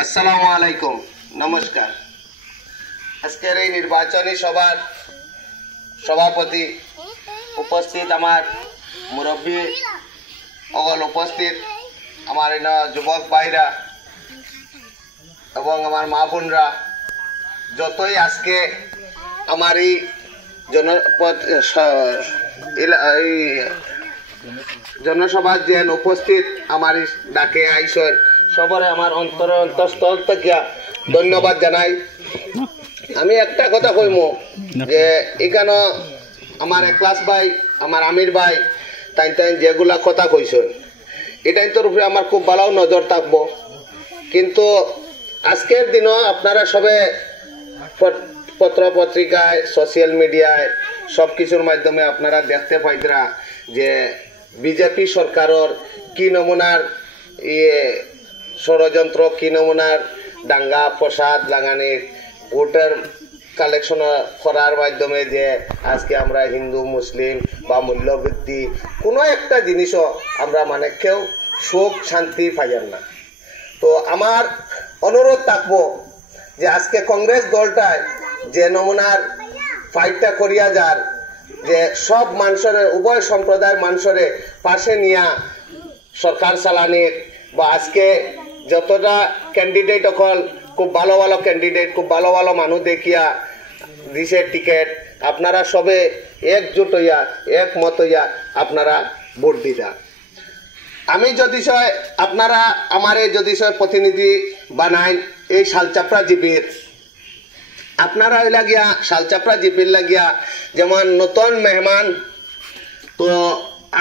আসসালামু আলাইকুম, নমস্কার। আজকের এই নির্বাচনী সভার সভাপতি উপস্থিত, আমার মুরব্বী অগল উপস্থিত, আমার এনে যুবক ভাইরা এবং আমার মা বোনরা, যতই আজকে আমার এই জনসভার যে উপস্থিত আমার ডাকে আইসন, সবারে আমার অন্তঃস্থল থেকে ধন্যবাদ জানাই। আমি একটা কথা কইম যে এখানে আমার একলাস ভাই, আমার আমির ভাই, তাই যেগুলা কথা কইছেন এটাই তোর উপরে আমার খুব ভালো নজর থাকবো। কিন্তু আজকের দিনও আপনারা সবে পত্র পত্রিকায়, সোশ্যাল মিডিয়ায় সব কিছুর মাধ্যমে আপনারা দেখতে পাইতরা যে বিজেপি সরকারের কি নমুনার ষড়যন্ত্র, কি নমুনার দাঙ্গা প্রসাদ লাগানির ভোটার কালেকশন করার মাধ্যমে যে আজকে আমরা হিন্দু মুসলিম বা মূল্যবৃদ্ধি কোনো একটা জিনিসও আমরা মানে কেউ সুখ শান্তি পাইয়ার না। তো আমার অনুরোধ থাকবো যে আজকে কংগ্রেস দলটায় যে নমুনার ফাইটটা করিয়া যার, যে সব মানুষের, উভয় সম্প্রদায়ের মানুষের পাশে নিয়া সরকার চালানির, বা আজকে যতটা ক্যান্ডিডেট অকল খুব ভালো ভালো ক্যান্ডিডেট, খুব ভালো ভালো মানুষ দেখিয়া দিছে টিকেট, আপনারা সবে একজোট হইয়া একমত হইয়া আপনারা ভোট দিতা। আমি যদি আপনারা আমার যদি প্রতিনিধি বানাই এই শালচাপড়া জিপির, আপনারা ওই লাগিয়া শালচাপড়া জিপির লাগিয়া যেমন নতুন মেহমান, তো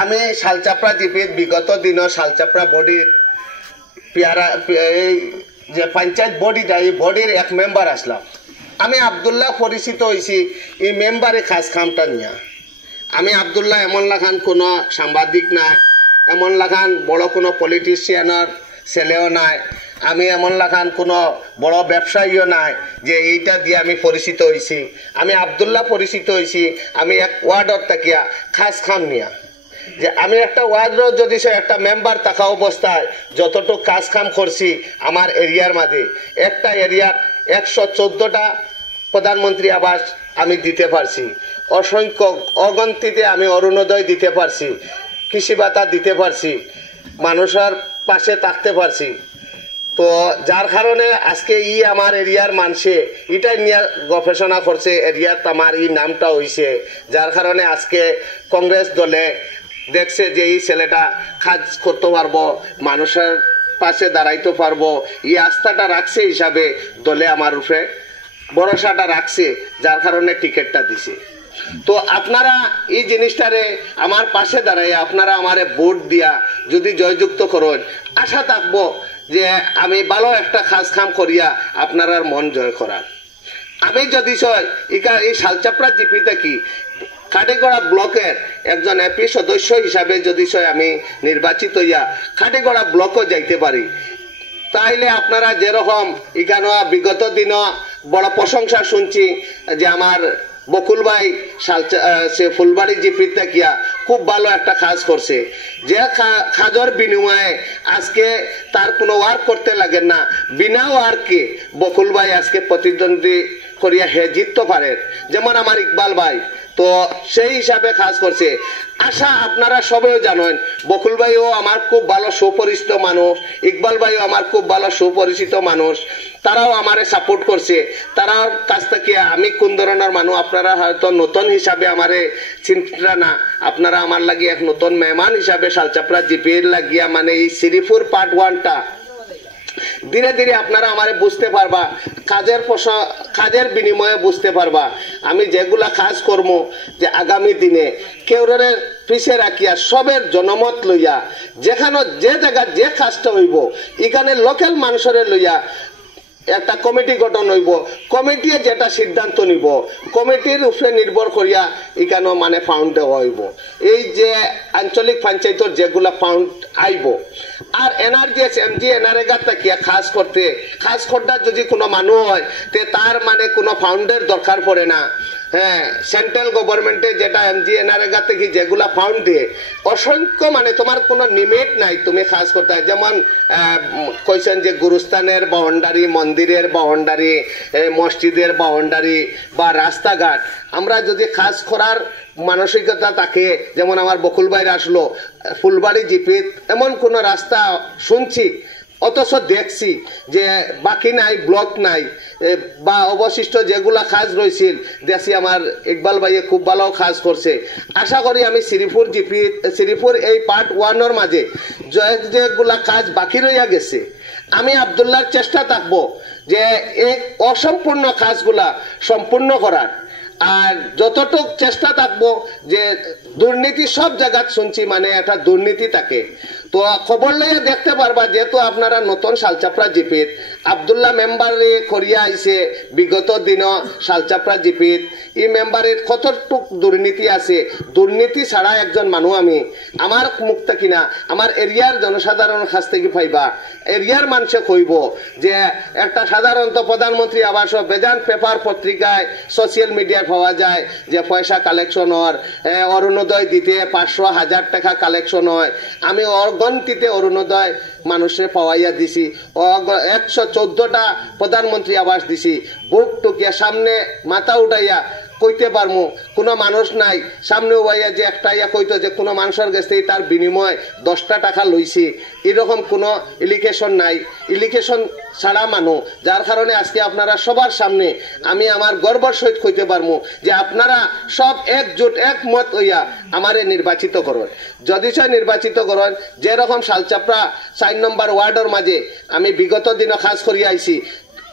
আমি শালচাপড়া জিপির বিগত দিন শালচাপড়া বডির পিয়ারা এই যে পঞ্চায়েত বডিটা, এই বডির এক মেম্বার আসলাম। আমি আবদুল্লাহ পরিচিত হয়েছি এই মেম্বারে খাস খামটা নিয়ে। আমি আবদুল্লাহ এমন লাগান কোনো সাংবাদিক না, এমন লাগান বড় কোনো পলিটিশিয়ানের ছেলেও নাই, আমি এমন লাগান কোনো বড় ব্যবসায়ীও নাই যে এইটা দিয়ে আমি পরিচিত হয়েছি। আমি আবদুল্লাহ পরিচিত হয়েছি আমি এক ওয়ার্ডর তাকিয়া খাস খাম নিয়া, যে আমি একটা ওয়ার্ডর যদি একটা মেম্বার থাকা অবস্থায় যতটুকু কাজ কাম করছি আমার এরিয়ার মাঝে, একটা এরিয়ার 114টা প্রধানমন্ত্রী আবাস আমি দিতে পারছি, অসংখ্য অগন্তিতে আমি অরুণোদয় দিতে পারছি, কৃষি ভাতা দিতে পারছি, মানুষের পাশে থাকতে পারছি। তো যার কারণে আজকে আমার এরিয়ার মানুষে এটাই নিয়ে গবেষণা করছে, এরিয়াত আমার এই নামটা হয়েছে, যার কারণে আজকে কংগ্রেস দলে দেখছে যে এই ছেলেটা কাজ করতে পারবো, মানুষের পাশে দাঁড়াইতে পারবো, এই আস্থাটা রাখছে হিসাবে দলে আমার উপরে ভরসাটা রাখছে, যার কারণে টিকিটটা দিছে। তো আপনারা এই জিনিসটারে আমার পাশে দাঁড়াই আপনারা আমারে ভোট দিয়া যদি জয়যুক্ত করেন, আশা থাকবো যে আমি ভালো একটা কাজ কাম করিয়া আপনার মন জয় করার। আমি যদি এই শালচাপড়া জিপিতে কি কাটিগড়া ব্লকের একজন এপি সদস্য হিসাবে যদি আমি নির্বাচিত হইয়া কাটিগড়া ব্লকও যাইতে পারি, তাইলে আপনারা যেরকম এখানে বিগত দিন বড় প্রশংসা শুনছি যে আমার বকুল ভাই সে ফুলবাড়ি জিপির থাকিয়া খুব ভালো একটা কাজ করছে, যে কাজের বিনিময়ে আজকে তার কোনো ওয়ার্ক করতে লাগে না, বিনা ওয়ার্কে বকুল ভাই আজকে প্রতিদ্বন্দ্বী করিয়া হে জিততে পারে, যেমন আমার ইকবাল ভাই, তো সেই হিসাবে কাজ করছে। আশা আপনারা সবাই জানেন বকুল ভাইও আমার খুব ভালো সুপরিচিত মানুষ, ইকবাল ভাইও আমার খুব ভালো সুপরিচিত মানুষ, তারাও আমারে সাপোর্ট করছে। তারাও কাছ থেকে আমি কোন ধরনের মানুষ আপনারা হয়তো নতুন হিসাবে আমারে চিন্তা না, আপনারা আমার লাগি এক নতুন মেহমান হিসাবে শালচাপড়া জিপির লাগিয়া মানে এই শ্রীপুর পার্ট 1টা ধীরে ধীরে আপনারা আমারে বুঝতে পারবা, কাজের বিনিময়ে বুঝতে পারবা আমি যেগুলা কাজ করবো, যে আগামী দিনে কেউরে পিছিয়ে রাখিয়া সবের জনমত লইয়া যেখানে যে জায়গা যে কাজটা হইব এখানে লোকাল মানুষের লইয়া একটা কমিটি গঠন হইব, কমিটি যেটা সিদ্ধান্ত নিব, কমিটির উপরে নির্ভর করিয়া এখানে মানে ফাউন্ড দেওয়া হইব। এই যে আঞ্চলিক পঞ্চায়েতের যেগুলা ফাউন্ড আইব, আর এনআরজিএস এমজি এনআরএগা তাকিয়া খাস করতে যদি কোনো মানুষ হয় তে তার মানে কোনো ফাউন্ডের দরকার পড়ে না। হ্যাঁ, সেন্ট্রাল গভর্নমেন্টে যেটা এমজি এনআরএগা থেকে যেগুলা ফাউন্ড দিয়ে অসংখ্য মানে তোমার কোনো লিমিট নাই, তুমি খাস করতে যেমন কইছেন যে গুরুস্থানের বাউন্ডারি, মন্দিরের বাউন্ডারি, মসজিদের বাউন্ডারি বা রাস্তাঘাট, আমরা যদি খাস করার মানসিকতা থাকে, যেমন আমার বকুল ভাইরা আসলো ফুলবাড়ি জিপিত এমন কোন রাস্তা শুনছি অথচ দেখছি যে বাকি নাই, ব্লক নাই, বা অবশিষ্ট যেগুলা কাজ রয়েছিল দেখছি আমার ইকবাল ভাইয়ে খুব ভালো কাজ করছে। আশা করি আমি শ্রীপুর এই পার্ট 1 মাঝে যেগুলা কাজ বাকি রইয়া গেছে, আমি আব্দুল্লাহর চেষ্টা থাকবো যে এই অসম্পূর্ণ কাজগুলা সম্পূর্ণ করার। আর যতটুক চেষ্টা থাকবো যে দুর্নীতি সব জায়গা শুনছি মানে একটা দুর্নীতি থাকে, তো খবর লইয়া দেখতে পারবা। যেহেতু আপনারা নতুন শালচাপড়া জিপিত আব্দুল্লাহ মেম্বারে করিয়া আইছে বিগত দিন শালচাপড়া জিপিত, এই মেম্বারের কতটুক দুর্নীতি আছে, দুর্নীতি ছাড়া একজন মানুষ আমি আমার মুখ থেকে না আমার এরিয়ার জনসাধারণের কাছ থেকে পাইবা। এরিয়ার মানুষে কইব যে একটা সাধারণত প্রধানমন্ত্রী আবাস বেজান পেপার পত্রিকায় সোশ্যাল মিডিয়ায় পাওয়া যায় যে পয়সা কালেকশন হয়, অরুণোদয় দিতে 500,000 টাকা কালেকশন হয়। আমি অগন্তিতে অরুণোদয় মানুষে পাওয়াইয়া দিছি, 114টা প্রধানমন্ত্রী আবাস দিছি। বুক টুকিয়া সামনে মাথা উঠাইয়া কইতে পারমু কোনো মানুষ নাই সামনে উবাইয়া যে একটা ইয়া কইতো যে কোনো মানুষের কাছ থেকে তার বিনিময় 10টা টাকা লইছি, এরকম কোনো ইলিগেশন নাই। ইলিগেশন ছাড়া মানুষ, যার কারণে আজকে আপনারা সবার সামনে আমি আমার গর্বর সহিত কইতে পারমু যে আপনারা সব একজোট একমত হইয়া আমারে নির্বাচিত করুন। যদি সে নির্বাচিত করুন, যেরকম শালচাপড়া 4 নম্বর ওয়ার্ডের মাঝে আমি বিগত দিনে কাজ করিয়া আইছি,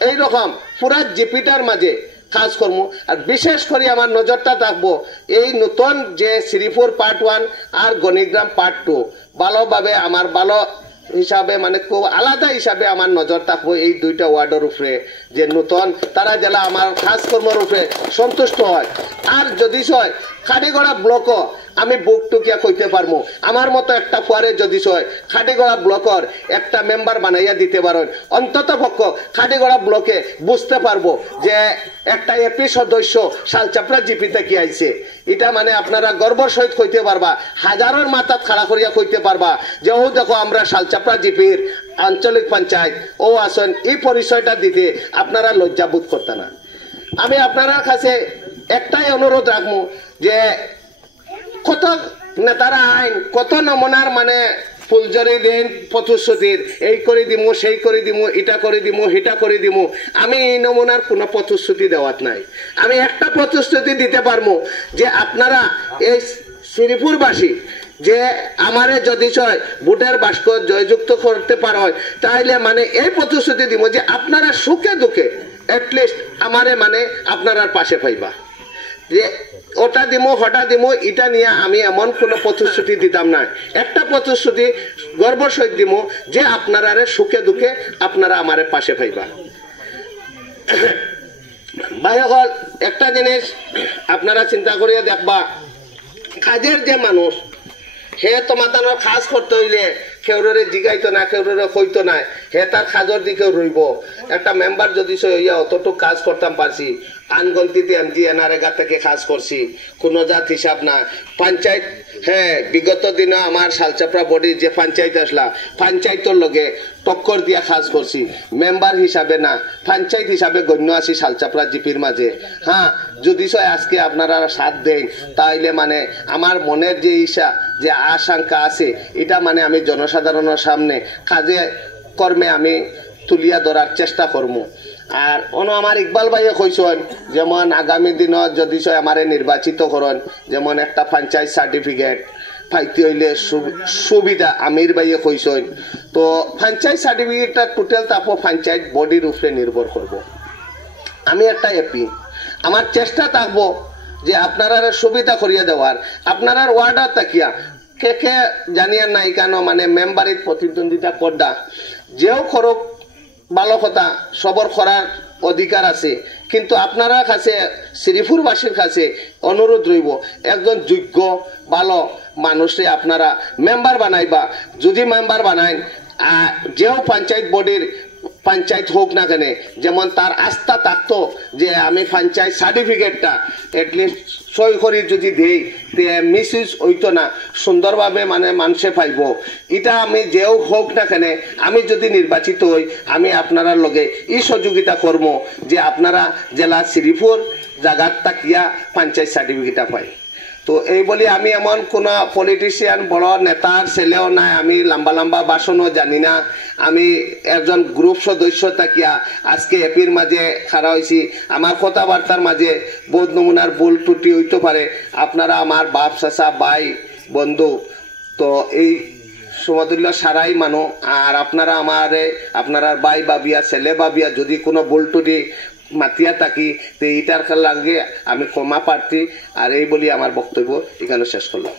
এইরকম পুরা জিপিটার মাঝে কাজ করবো। আর বিশেষ করে আমার নজরটা থাকবো এই নতুন যে শ্রীপুর পার্ট 1 আর গণিগ্রাম পার্ট 2 ভালোভাবে আমার ভালো হিসাবে মানে খুব আলাদা হিসাবে আমার নজর থাকবো এই 2টা ওয়ার্ডের উপরে, যে নতুন তারা জেলা আমার কাজকর্মের উপরে সন্তুষ্ট হয়। আর যদি হয় খাটিগড়া ব্লকও আমি বুক টুকিয়া কইতে পারবো আমার মতো একটা ফুয়ারে যদি হয় খাটিগড়া ব্লকের একটা মেম্বার বানাইয়া দিতে পারেন, অন্তত পক্ষ খাটিগড়া ব্লকে বুঝতে পারবো যে একটা এপি সদস্য শালচাপড়া জিপিতে কি আইছে। এটা মানে আপনারা গর্বর সহিত কইতে পারবা, হাজারের মাথাত খাড়া করিয়া কইতে পারবা যে ও দেখো আমরা শালচাপড়া জিপির আঞ্চলিক পঞ্চায়েত ও আসন, এই পরিচয়টা দিতে আপনারা লজ্জাবোধ করতে না। আমি আপনারা কাছে একটাই অনুরোধ রাখবো যে কত নেতারা আইন কত নমুনার মানে ফুলজরি দিন প্রতিশ্রুতির, এই করে দিমু সেই করে দিমু, এটা করে দিমু সেটা করে দিমু। আমি এই নমুনার কোনো প্রতিশ্রুতি দেওয়াত নাই। আমি একটা প্রতিশ্রুতি দিতে পারবো যে আপনারা এই শ্রীপুরবাসী যে আমারে যদি ছয় ভোটের বাস্ক জয়যুক্ত করতে পারে তাহলে মানে এই প্রতিশ্রুতি দিব যে আপনারা সুখে দুঃখে এটলিস্ট আমারে মানে আপনারা পাশে পাইবা। যে ওটা দিমো হটা দিমো এটা নিয়ে আমি এমন কোনো প্রতিশ্রুতি দিতাম না। একটা প্রতিশ্রুতি গর্ব সহিত দিমো যে আপনারা সুখে দুঃখে আপনারা আমারে পাশে পাইবা। ভাই হল একটা জিনিস আপনারা চিন্তা করিয়া দেখবা, কাজের যে মানুষ হে তোমার কাজ করতে হইলে কেউরে জিগাইতো না, কেউরে কইতো না, হে তার কাজের দিকেও রইব। একটা মেম্বার যদি হইয়া অতটুকু কাজ করতাম পারছি, আনগন্তিতে এমজি এনআরএগা থেকে কাজ করছি, কোনো জাত হিসাব না। পঞ্চায়েত হ্যাঁ বিগত দিনে আমার শালচাপড়া বডির যে পঞ্চায়েত আসলা পঞ্চায়েতের লগে টক্কর দিয়া কাজ করছি, মেম্বার হিসাবে না পঞ্চায়েত হিসাবে গণ্য আছি শালচাপড়া জিপির মাঝে। হ্যাঁ যদি আজকে আপনারা সাথ দেন তাইলে মানে আমার মনের যে ইচ্ছা যে আশঙ্কা আছে এটা মানে আমি জনসাধারণের সামনে কাজে কর্মে আমি তুলিয়া ধরার চেষ্টা করবো। আর অন্য আমার ইকবাল ভাইয়ে কইসন যেমন আগামী দিনত যদি আমারে নির্বাচিত করেন যেমন একটা পঞ্চায়েত সার্টিফিকেট পাইতে হইলে সুবিধা আমির ভাইয়ে কইসন, তো পঞ্চায়েত সার্টিফিকেটটা টোটাল তারপর পঞ্চায়েত বডির উপরে নির্ভর করব। আমি একটা এপি, আমার চেষ্টা থাকবো যে আপনারা সুবিধা করিয়া দেওয়ার। আপনারা ওয়ার্ডার তাকিয়া কে কে জানিয়া নাই কেন মানে মেম্বারিত প্রতিদ্বন্দ্বিতা করডা যেও খরক ভালো কথা সবর করার অধিকার আছে, কিন্তু আপনারা কাছে শ্রীপুরবাসীর কাছে অনুরোধ রইব একজন যোগ্য ভালো মানুষে আপনারা মেম্বার বানাইবা। যদি মেম্বার বানায় যেও পঞ্চায়েত বডির পঞ্চায়েত হোক না কেন, যেমন তার আস্থা থাকতো যে আমি পঞ্চায়েত সার্টিফিকেটটা এটলিস্ট সই করি যদি দেই মিস ইউজ হইতো না, সুন্দরভাবে মানে মানুষে পাইব। এটা আমি যেও হোক না কেন, আমি যদি নির্বাচিত হই আমি আপনারা লগে এই সহযোগিতা করব যে আপনারা জেলা শ্রীপুর জায়গার তাকিয়া পঞ্চায়েত সার্টিফিকেটটা পাই। তো এই বলি আমি এমন কোনো পলিটিশিয়ান বড় নেতার ছেলেও নাই, আমি লম্বা লম্বা ভাষণও জানি না। আমি একজন গ্রুপ সদস্য থাকিয়া আজকে এপির মাঝে খাড়া হয়েছি। আমার কথাবার্তার মাঝে বোধ নমুনার ভুল ত্রুটি হইতে পারে। আপনারা আমার বাপ চাচা ভাই বন্ধু, তো এই সমতুল্য সারাই মানো। আর আপনারা আপনারা ভাই বাবিয়া ছেলে বাবিয়া যদি কোনো ভুল ত্রুটি মাতিয়া থাকি তো এইটার লাগে আমি ক্ষমা প্রার্থী। আর এই বলি আমার বক্তব্য এখানে শেষ করলাম।